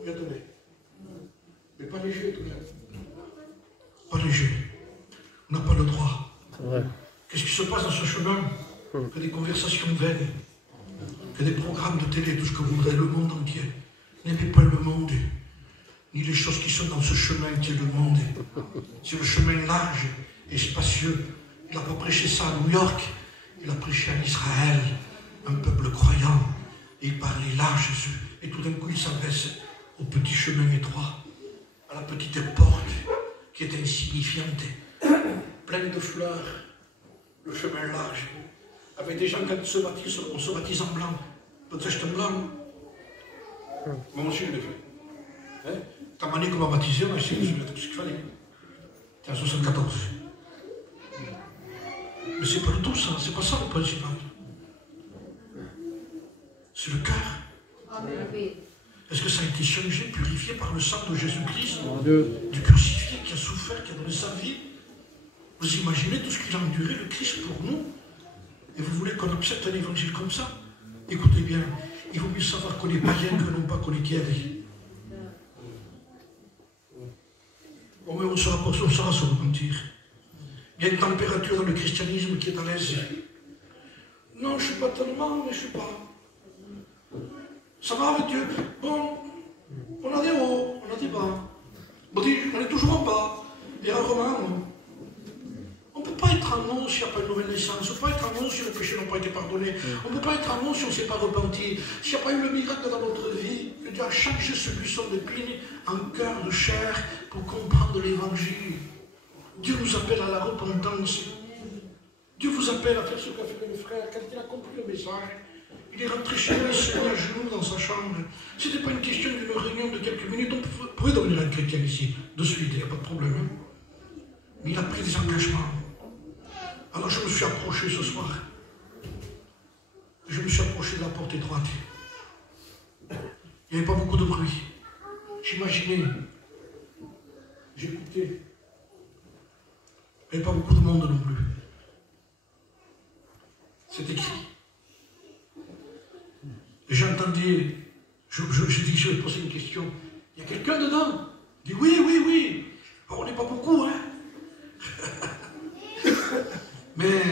Regardez. Mais pas léger, tout à fait. Pas léger. On n'a pas le droit. Qu'est-ce qui se passe dans ce chemin? Que des conversations vaines, que des programmes de télé, tout ce que vous voudrez, le monde entier. N'aimez pas le monde, ni les choses qui sont dans ce chemin qui est le monde. C'est le chemin large et spacieux. Il n'a pas prêché ça à New York, il a prêché à Israël, un peuple croyant. Et il parlait large, et tout d'un coup il s'adresse au petit chemin étroit, à la petite porte qui est insignifiante, pleine de fleurs, le chemin large. Avec des gens quand ils se baptisent, on se baptise en blanc. Peut-être en blanc. Moi aussi je l'ai fait. Hein? Quand Manico m'a baptisé, on a essayé de se mettre tout ce qu'il fallait. C'était en 74. Mais c'est pas le tout ça, c'est pas ça le principal. C'est le cœur. Est-ce que ça a été changé, purifié par le sang de Jésus-Christ, du crucifié qui a souffert, qui a donné sa vie? Vous imaginez tout ce qu'il a enduré, le Christ, pour nous? Et vous voulez qu'on accepte un évangile comme ça? Écoutez bien, il vaut mieux savoir qu'on est païen que non pas qu'on est guéri. Bon, mais on saura se repentir. Il y a une température dans le christianisme qui est à l'aise. Non, je ne suis pas tellement, mais je ne suis pas. Ça va avec Dieu? Bon, on a des hauts, on a des bas. On est toujours en bas. Et rarement, on ne peut pas être en nous s'il n'y a pas une nouvelle naissance. On ne peut pas être en nous si nos péchés n'ont pas été pardonnés. On ne peut pas être en nous si on ne s'est pas repenti. S'il n'y a pas eu le miracle dans notre vie, que Dieu a changé ce buisson d'épines en cœur de chair pour comprendre l'évangile. Dieu nous appelle à la repentance. Dieu vous appelle à faire ce qu'a fait le frère quand il a compris le message. Il est rentré chez lui, il s'est mis à genoux dans sa chambre. Ce n'était pas une question d'une réunion de quelques minutes. On pouvait devenir un chrétien ici, de suite, il n'y a pas de problème. Hein. Mais il a pris des engagements. Alors je me suis approché ce soir. Je me suis approché de la porte étroite. Il n'y avait pas beaucoup de bruit. J'imaginais. J'écoutais. Il n'y avait pas beaucoup de monde non plus. C'est écrit. J'entendais, j'ai dit que je vais poser une question. Il y a quelqu'un dedans? Il dit oui, oui, oui. Alors, on n'est pas beaucoup, hein. mais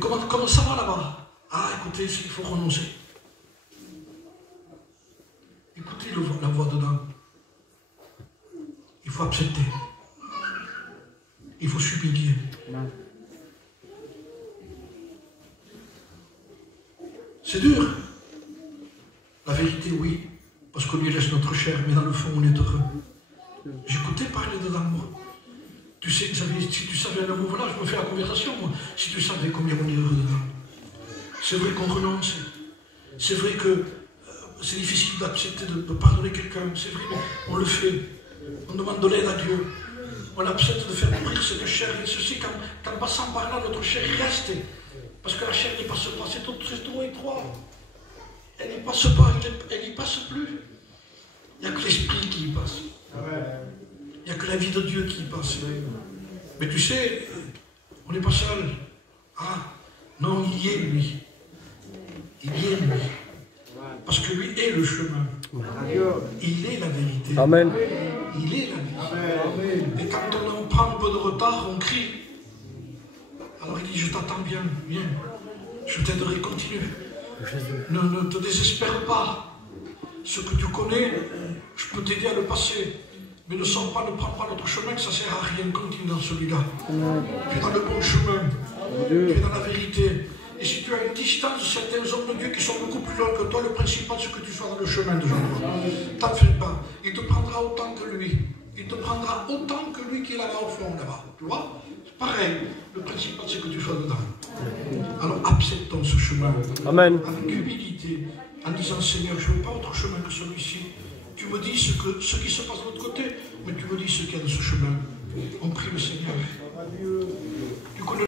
comment ça va là-bas? Ah, écoutez, il faut renoncer. Écoutez la voix dedans. Il faut accepter. Il faut s'humilier. C'est dur. La vérité, oui, parce qu'on lui laisse notre chair, mais dans le fond, on est heureux. J'écoutais parler dedans, moi. Tu sais, si tu savais le mot, voilà, je me fais la conversation, moi. Si tu savais combien on est heureux dedans. C'est vrai qu'on renonce. C'est vrai que c'est difficile d'accepter de pardonner quelqu'un. C'est vrai, mais on le fait. On demande de l'aide à Dieu. On accepte de faire mourir cette chair. Et ceci, qu'en passant par là, notre chair reste. Parce que la chair n'y passe pas, c'est trop étroit. Elle n'y passe pas, elle n'y passe plus. Il n'y a que l'esprit qui y passe. Il n'y a que la vie de Dieu qui y passe. Mais tu sais, on n'est pas seul. Ah, non, il y est lui. Il y est lui. Parce que lui est le chemin. Il est la vérité. Amen. Il est la vie. Et quand on en prend un peu de retard, on crie. Alors il dit, je t'attends bien, viens, je t'aiderai, continue. Ne te désespère pas. Ce que tu connais, je peux t'aider à le passer. Mais ne prends pas notre chemin, que ça ne sert à rien, continue dans celui-là. Tu es dans le bon chemin, tu es dans la vérité. Et si tu as une distance de certains hommes de Dieu qui sont beaucoup plus loin que toi, le principal c'est que tu sois dans le chemin de Jésus. T'en fais pas, il te prendra autant que lui. Il te prendra autant que lui qui est là-bas au fond, là-bas. Tu vois? C'est pareil. Le principal, c'est que tu sois dedans. Alors, acceptons ce chemin. Amen. Avec humilité, en disant, Seigneur, je ne veux pas autre chemin que celui-ci. Tu me dis ce qui se passe de l'autre côté, mais tu me dis ce qu'il y a de ce chemin. On prie le Seigneur. Tu connais